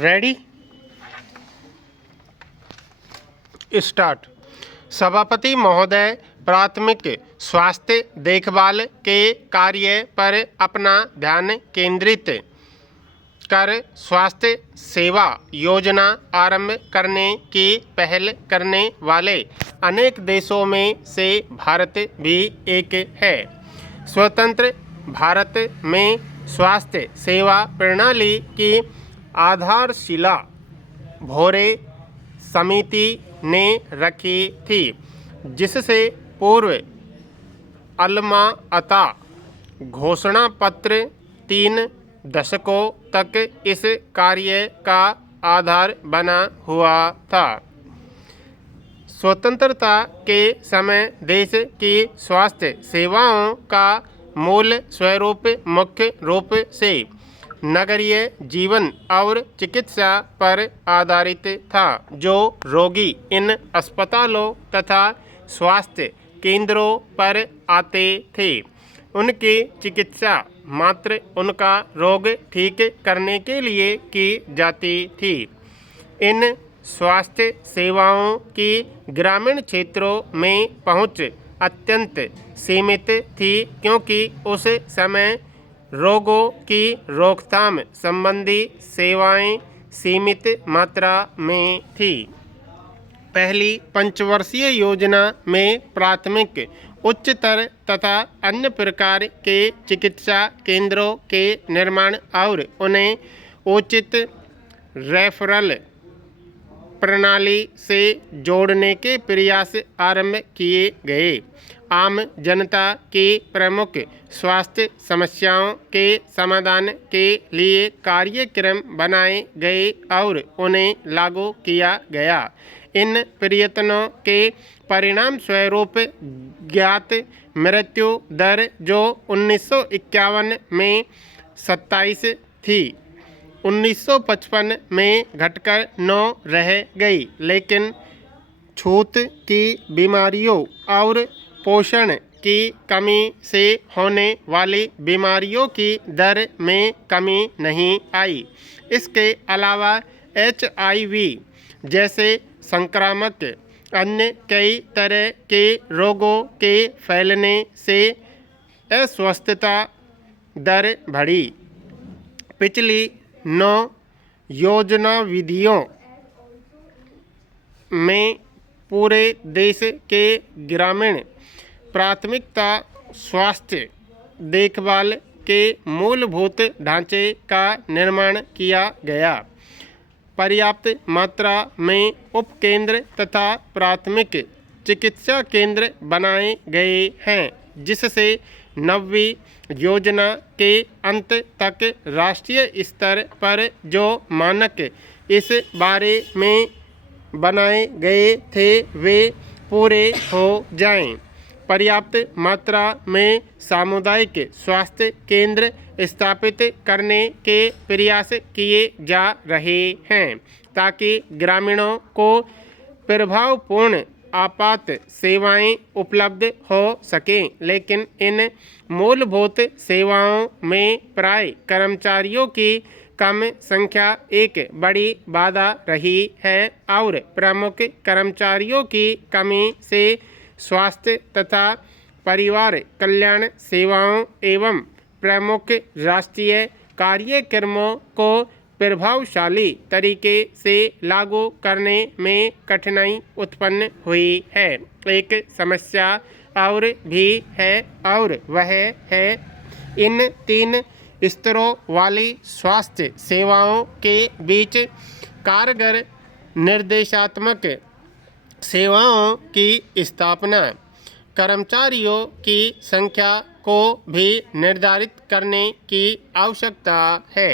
Ready start. सभापति महोदय प्राथमिक स्वास्थ्य देखभाल के कार्य पर अपना ध्यान केंद्रित कर स्वास्थ्य सेवा योजना आरंभ करने की पहल करने वाले अनेक देशों में से भारत भी एक है। स्वतंत्र भारत में स्वास्थ्य सेवा प्रणाली की आधारशिला भोरे समिति ने रखी थी, जिससे पूर्व अलमा-अता घोषणा पत्र 3 दशकों तक इस कार्य का आधार बना हुआ था। स्वतंत्रता के समय देश की स्वास्थ्य सेवाओं का मूल स्वरूप मुख्य रूप से नगरीय जीवन और चिकित्सा पर आधारित था, जो रोगी इन अस्पतालों तथा स्वास्थ्य केंद्रों पर आते थे। उनकी चिकित्सा मात्र उनका रोग ठीक करने के लिए की जाती थी। इन स्वास्थ्य सेवाओं की ग्रामीण क्षेत्रों में पहुंच अत्यंत सीमित थी, क्योंकि उस समय रोगों की रोकथाम संबंधी सेवाएं सीमित मात्रा में थी। पहली पंचवर्षीय योजना में प्राथमिक, उच्चतर तथा अन्य प्रकार के चिकित्सा केंद्रों के निर्माण और उन्हें उचित रेफरल प्रणाली से जोड़ने के प्रयास आरंभ किए गए। आम जनता की प्रमुख स्वास्थ्य समस्याओं के समाधान के लिए कार्यक्रम बनाए गए और उन्हें लागू किया गया। इन प्रयत्नों के परिणाम स्वरूप ज्ञात मृत्यु दर, जो 1951 में 27 थी, 1955 में घटकर 9 रह गई, लेकिन छूत की बीमारियों और पोषण की कमी से होने वाली बीमारियों की दर में कमी नहीं आई। इसके अलावा HIV जैसे संक्रामक अन्य कई तरह के रोगों के फैलने से अस्वस्थता दर बढ़ी। पिछली 9 योजना विधियों में पूरे देश के ग्रामीण प्राथमिकता स्वास्थ्य देखभाल के मूलभूत ढांचे का निर्माण किया गया। पर्याप्त मात्रा में उपकेंद्र तथा प्राथमिक चिकित्सा केंद्र बनाए गए हैं, जिससे 9वीं योजना के अंत तक राष्ट्रीय स्तर पर जो मानक इस बारे में बनाए गए थे वे पूरे हो जाएं। पर्याप्त मात्रा में सामुदायिक स्वास्थ्य केंद्र स्थापित करने के प्रयास किए जा रहे हैं, ताकि ग्रामीणों को प्रभावपूर्ण आपात सेवाएं उपलब्ध हो सकें। लेकिन इन मूलभूत सेवाओं में प्राय कर्मचारियों की कम संख्या एक बड़ी बाधा रही है और प्रमुख कर्मचारियों की कमी से स्वास्थ्य तथा परिवार कल्याण सेवाओं एवं प्रमुख राष्ट्रीय कार्यक्रमों को प्रभावशाली तरीके से लागू करने में कठिनाई उत्पन्न हुई है। एक समस्या और भी है और वह है इन 3 स्तरों वाली स्वास्थ्य सेवाओं के बीच कारगर निर्देशात्मक सेवाओं की स्थापना। कर्मचारियों की संख्या को भी निर्धारित करने की आवश्यकता है।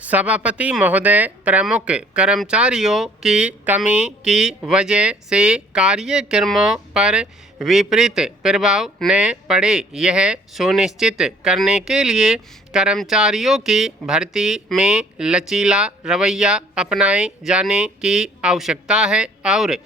सभापति महोदय, प्रमुख कर्मचारियों की कमी की वजह से कार्यक्रमों पर विपरीत प्रभाव न पड़े, यह सुनिश्चित करने के लिए कर्मचारियों की भर्ती में लचीला रवैया अपनाए जाने की आवश्यकता है और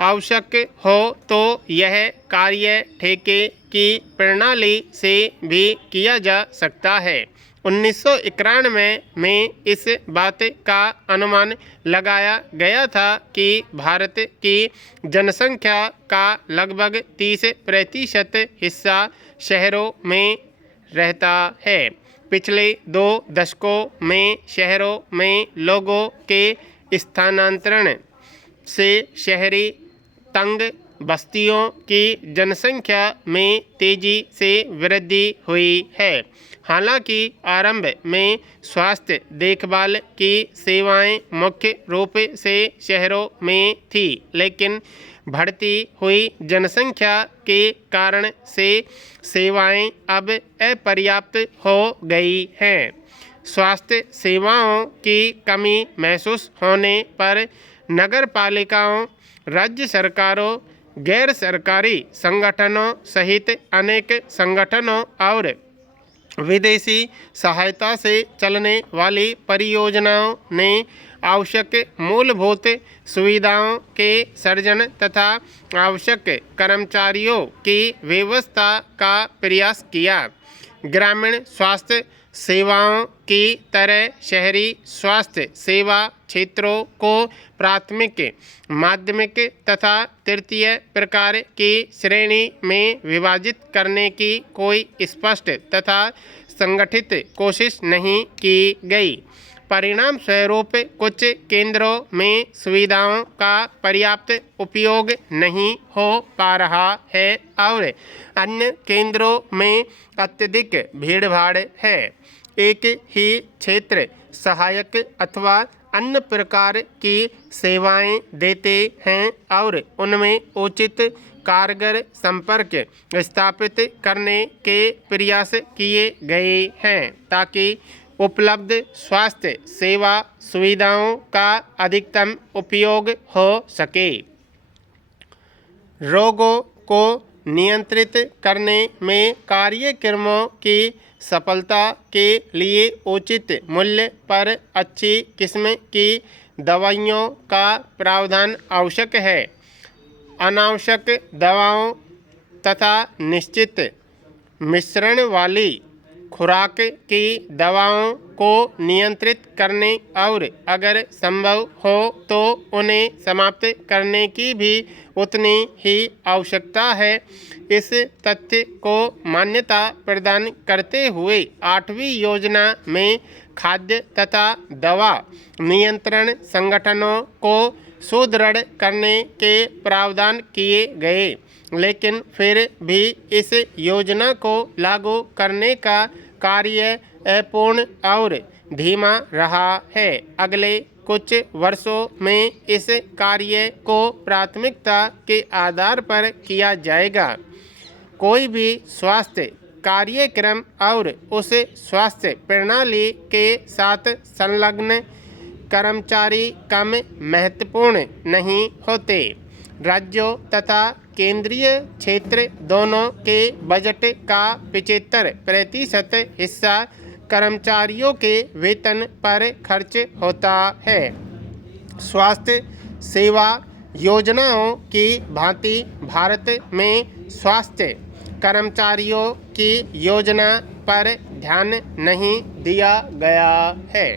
आवश्यक हो तो यह कार्य ठेके की प्रणाली से भी किया जा सकता है। 1991 में इस बात का अनुमान लगाया गया था कि भारत की जनसंख्या का लगभग 30% हिस्सा शहरों में रहता है। पिछले 2 दशकों में शहरों में लोगों के स्थानांतरण से शहरी तंग बस्तियों की जनसंख्या में तेजी से वृद्धि हुई है। हालांकि आरंभ में स्वास्थ्य देखभाल की सेवाएं मुख्य रूप से शहरों में थी, लेकिन बढ़ती हुई जनसंख्या के कारण से सेवाएं अब अपर्याप्त हो गई हैं। स्वास्थ्य सेवाओं की कमी महसूस होने पर नगर पालिकाओं, राज्य सरकारों, गैर सरकारी संगठनों सहित अनेक संगठनों और विदेशी सहायता से चलने वाली परियोजनाओं ने आवश्यक मूलभूत सुविधाओं के सृजन तथा आवश्यक कर्मचारियों की व्यवस्था का प्रयास किया। ग्रामीण स्वास्थ्य सेवाओं की तरह शहरी स्वास्थ्य सेवा क्षेत्रों को प्राथमिक, माध्यमिक तथा तृतीय प्रकार की श्रेणी में विभाजित करने की कोई स्पष्ट तथा संगठित कोशिश नहीं की गई। परिणाम स्वरूप कुछ केंद्रों में सुविधाओं का पर्याप्त उपयोग नहीं हो पा रहा है और अन्य केंद्रों में अत्यधिक भीड़भाड़ है। एक ही क्षेत्र सहायक अथवा अन्य प्रकार की सेवाएं देते हैं और उनमें उचित कारगर संपर्क स्थापित करने के प्रयास किए गए हैं ताकि उपलब्ध स्वास्थ्य सेवा सुविधाओं का अधिकतम उपयोग हो सके। रोगों को नियंत्रित करने में कार्यक्रमों की सफलता के लिए उचित मूल्य पर अच्छी किस्म की दवाइयों का प्रावधान आवश्यक है। अनावश्यक दवाओं तथा निश्चित मिश्रण वाली खुराक की दवाओं को नियंत्रित करने और अगर संभव हो तो उन्हें समाप्त करने की भी उतनी ही आवश्यकता है। इस तथ्य को मान्यता प्रदान करते हुए 8वीं योजना में खाद्य तथा दवा नियंत्रण संगठनों को सुदृढ़ करने के प्रावधान किए गए, लेकिन फिर भी इस योजना को लागू करने का कार्य अपूर्ण और धीमा रहा है। अगले कुछ वर्षों में इस कार्य को प्राथमिकता के आधार पर किया जाएगा। कोई भी स्वास्थ्य कार्यक्रम और उस स्वास्थ्य प्रणाली के साथ संलग्न कर्मचारी कम महत्वपूर्ण नहीं होते। राज्यों तथा केंद्रीय क्षेत्र दोनों के बजट का 75% हिस्सा कर्मचारियों के वेतन पर खर्च होता है। स्वास्थ्य सेवा योजनाओं की भांति भारत में स्वास्थ्य कर्मचारियों की योजना पर ध्यान नहीं दिया गया है।